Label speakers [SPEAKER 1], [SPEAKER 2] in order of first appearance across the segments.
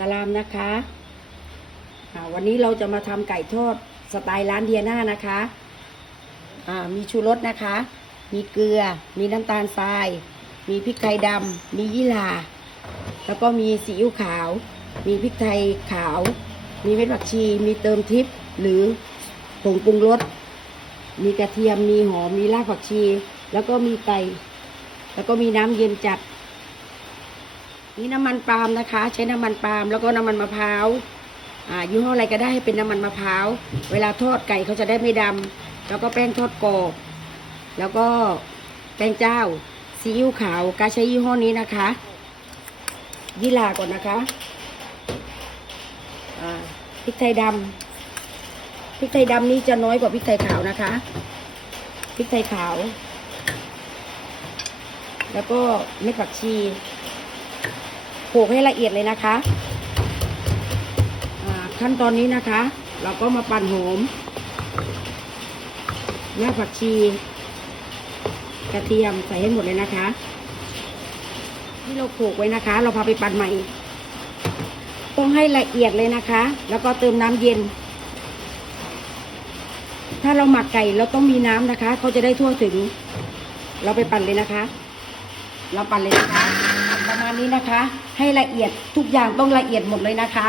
[SPEAKER 1] สลามนะคะวันนี้เราจะมาทำไก่ทอดสไตล์ร้านเดียน่านะคะมีชูรสนะคะ มีเกลือ มีน้ำตาลทราย มีพริกไทยดำมียี่หร่าแล้วก็มีซีอิ๊วขาว มีพริกไทยขาว มีเม็ดผักชี มีเติมทิพย์หรือผงปรุงรส มีกระเทียม มีหอม มีรากผักชี แล้วก็มีไก่ แล้วก็มีน้ำเย็นจัด นี่น้ำมันปาล์มนะคะ ใช้น้ำมันปาล์มแล้วก็น้ำมันมะพร้าวอ่ายี่ห้ออะไรก็ได้ให้เป็นน้ำมันมะพร้าวเวลาทอดไก่เขาจะได้ไม่ดำแล้วก็แป้งทอดกรอบแล้วก็แป้งเจ้าซีอิ๊วขาวกาใช้ยี่ห้อนี้นะคะยี่หร่าก่อนนะคะพริกไทยดำพริกไทยดำนี่จะน้อยกว่าพริกไทยขาวนะคะพริกไทยขาว แล้วก็เม็ดผักชี โขลกให้ละเอียดเลยนะคะขั้นตอนนี้นะคะ เราก็มาปั่นโหอมรากผักชี กระเทียมใส่ให้หมดเลยนะคะ ที่เราโขลกไว้นะคะ เราพาไปปั่นใหม่ ต้องให้ละเอียดเลยนะคะ แล้วก็เติมน้ำเย็น ถ้าเราหมักไก่เราต้องมีน้ำนะคะ เขาจะได้ทั่วถึง เราไปปั่นเลยนะคะ เราปั่นเลยนะคะ ณนี้นะคะ ให้ละเอียดทุกอย่างต้องละเอียดหมดเลยนะคะ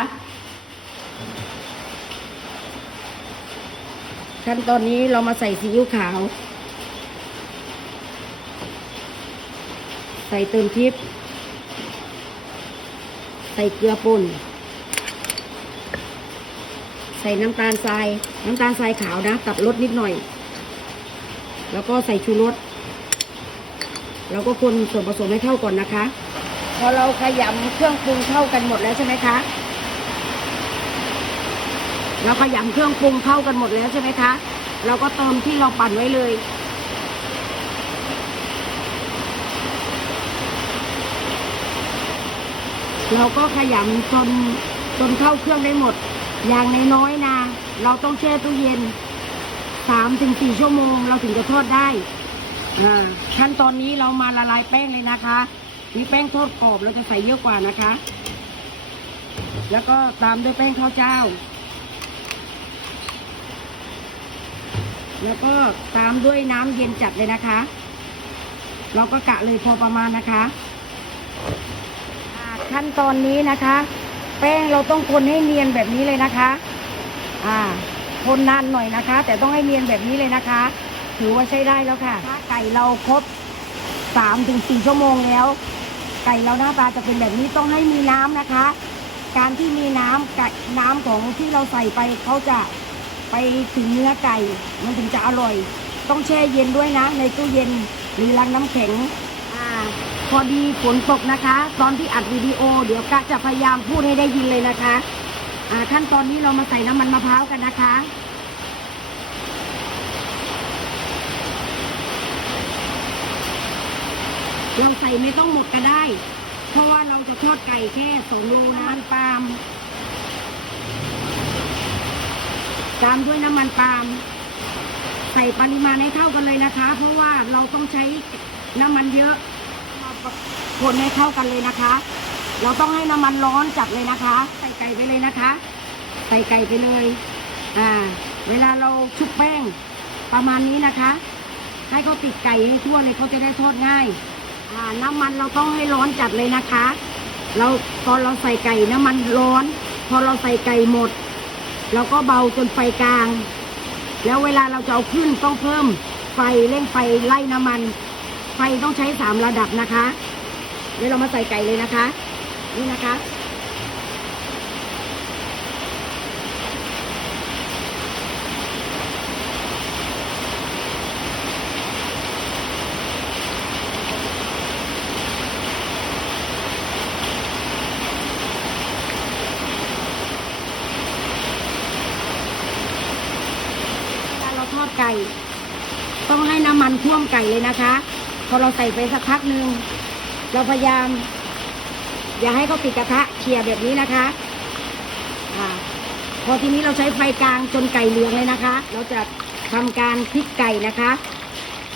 [SPEAKER 1] ขั้นตอนนี้เรามาใส่ซีอิ๊วขาว ใส่เติมทิพย์ใส่เกลือป่นใส่น้ำตาลทราย น้ำตาลทรายขาวนะตัดรสนิดหน่อย แล้วก็ใส่ชูรสเราก็คนส่วนผสมให้เข้าก่อนนะคะ พอเราขยำเครื่องปรุงเข้ากันหมดแล้วใช่ไหมคะ เราขยำเครื่องปรุงเข้ากันหมดแล้วใช่ไหมคะ เราก็เติมที่เราปั่นไว้เลยเราก็ขยำจนจนเข้าเครื่องได้หมด อย่างน้อยๆนะ เราต้องแช่ตู้เย็นสามถึงสี่ชั่วโมง เราถึงจะทอดได้อ่าขั้นตอนนี้เรามาละลายแป้งเลยนะคะ นี่แป้งทอดกรอบเราจะใส่เยอะกว่านะคะ แล้วก็ตามด้วยแป้งข้าวเจ้า แล้วก็ตามด้วยน้ำเย็นจัดเลยนะคะ เราก็กะเลยพอประมาณนะคะขั้นตอนนี้นะคะ แป้งเราต้องคนให้เนียนแบบนี้เลยนะคะ อ่า คนนานหน่อยนะคะ แต่ต้องให้เนียนแบบนี้เลยนะคะ ถือว่าใช้ได้แล้วค่ะถ้าไก่เราครบสามถึงสี่ชั่วโมงแล้ว ไก่เราหน้าตาจะเป็นแบบนี้ต้องให้มีน้ำนะคะ การที่มีน้ำไก่น้ำของที่เราใส่ไปเขาจะไปถึงเนื้อไก่มันถึงจะอร่อย ต้องแช่เย็นด้วยนะ ในตู้เย็นหรือรังน้ำแข็งอ่าพอดีฝนตกนะคะ ตอนที่อัดวิดีโอ เดี๋ยวกะจะพยายามพูดให้ได้ยินเลยนะคะอ่าขั้นตอนนี้เรามาใส่น้ำมันมะพร้าวกันนะคะ เราใส่ไม่ต้องหมดก็ได้ เพราะว่าเราจะทอดไก่แค่สองโลน้ำมันปาล์มตามด้วยน้ำมันปาล์มใส่ปริมาณให้เท่ากันเลยนะคะ เพราะว่าเราต้องใช้น้ำมันเยอะมาคนให้เข้ากันเลยนะคะ เราต้องให้น้ำมันร้อนจัดเลยนะคะ ใส่ไก่ไปเลยนะคะ ใส่ไก่ไปเลยอ่าเวลาเราชุบแป้งประมาณนี้นะคะ ให้เขาติดไก่ให้ทั่วเลยเขาจะได้ทอดง่าย น้ำมันเราต้องให้ร้อนจัดเลยนะคะ เราพอเราใส่ไก่น้ำมันร้อน พอเราใส่ไก่หมด เราก็เบาจนไฟกลาง แล้วเวลาเราจะเอาขึ้นต้องเพิ่มไฟเร่งไฟไล่น้ำมัน ไฟต้องใช้สามระดับนะคะเดี๋ยวเรามาใส่ไก่เลยนะคะ นี่นะคะ เวลาเราทอด ไก่ ต้องให้น้ำมันท่วมไก่เลยนะคะ พอเราใส่ไปสักพักหนึ่งเราพยายาม อย่าให้เขาติดกระทะเขี่ยแบบนี้นะคะพอทีนี้เราใช้ไฟกลางจนไก่เหลืองเลยนะคะ เราจะทำการพลิกไก่นะคะ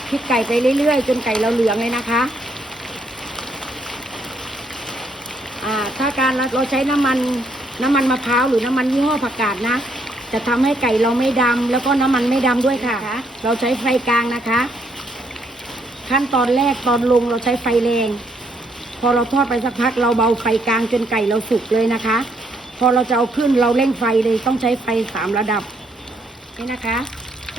[SPEAKER 1] พลิกไก่ไปเรื่อยๆ จนไก่เราเหลืองเลยนะคะถ้าการเราเราใช้น้ำมันน้ำมันมะพร้าวหรือน้ำมันยี่ห้อผักกาดนะ จะทำให้ไก่เราไม่ดำแล้วก็น้ำมันไม่ดำด้วยค่ะ เราใช้ไฟกลางนะคะ ขั้นตอนแรกตอนลงเราใช้ไฟแรง พอเราทอดไปสักพักเราเบาไฟกลางจนไก่เราสุกเลยนะคะ พอเราจะเอาขึ้นเราเร่งไฟเลยต้องใช้ไฟสามระดับนี่นะคะ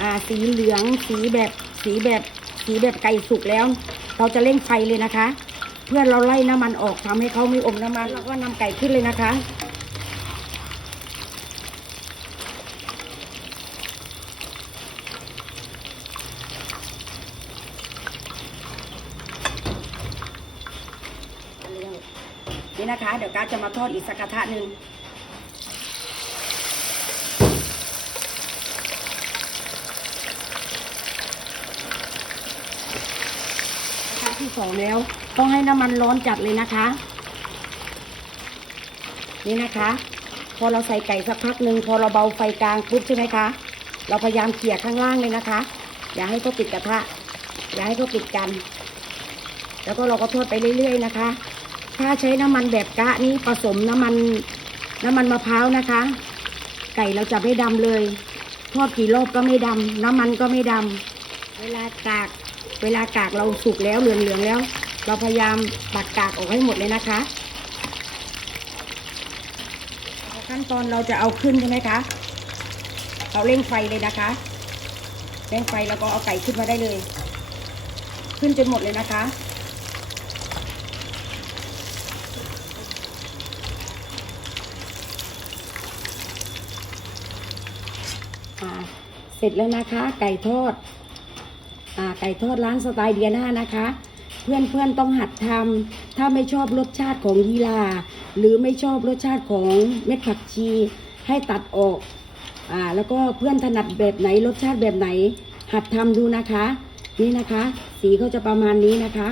[SPEAKER 1] อ่าสีเหลืองสีแบบสีแบบสีแบบไก่สุกแล้ว เราจะเร่งไฟเลยนะคะ เพื่อเราไล่น้ำมันออกทำให้เขาไม่อมน้ำมันเราก็นำไก่ขึ้นเลยนะคะ นี่นะคะ เดี๋ยวการจะมาทอดอีกสักกระทะหนึ่งกระทะที่สองแล้ว ต้องให้น้ำมันร้อนจัดเลยนะคะ นี่นะคะ พอเราใส่ไก่สักพักหนึ่งพอเราเบาไฟกลางปุ๊บใช่ไหมคะ เราพยายามเขี่ยข้างล่างเลยนะคะ อย่าให้เขาติดกระทะอย่าให้เขาติดกัน แล้วก็เราก็ทอดไปเรื่อยๆนะคะ ถ้าใช้น้ำมันแบบกะนี้ผสมน้ำมันน้ำมันมะพร้าวนะคะ ไก่เราจะไม่ดำเลยทอดกี่รอบก็ไม่ดำน้ำมันก็ไม่ดำเวลากาก เวลากากเราสุกแล้วเหลืองๆแล้ว เราพยายามตักกากออกให้หมดเลยนะคะ ขั้นตอนเราจะเอาขึ้นใช่ไหมคะเราเร่งไฟเลยนะคะเร่งไฟแล้วก็เอาไก่ขึ้นมาได้เลย ขึ้นจนหมดเลยนะคะ อ่าเสร็จแล้วนะคะ ไก่ทอดอ่าไก่ทอดร้านสไตล์เดียนานะคะ เพื่อนๆต้องหัดทำถ้าไม่ชอบรสชาติของยีราหรือไม่ชอบรสชาติของเม็ดผักชีให้ตัดออกอ่าแล้วก็เพื่อนถนัดแบบไหนรสชาติแบบไหน หัดทำดูนะคะ นี่นะคะ สีเขาจะประมาณนี้นะคะ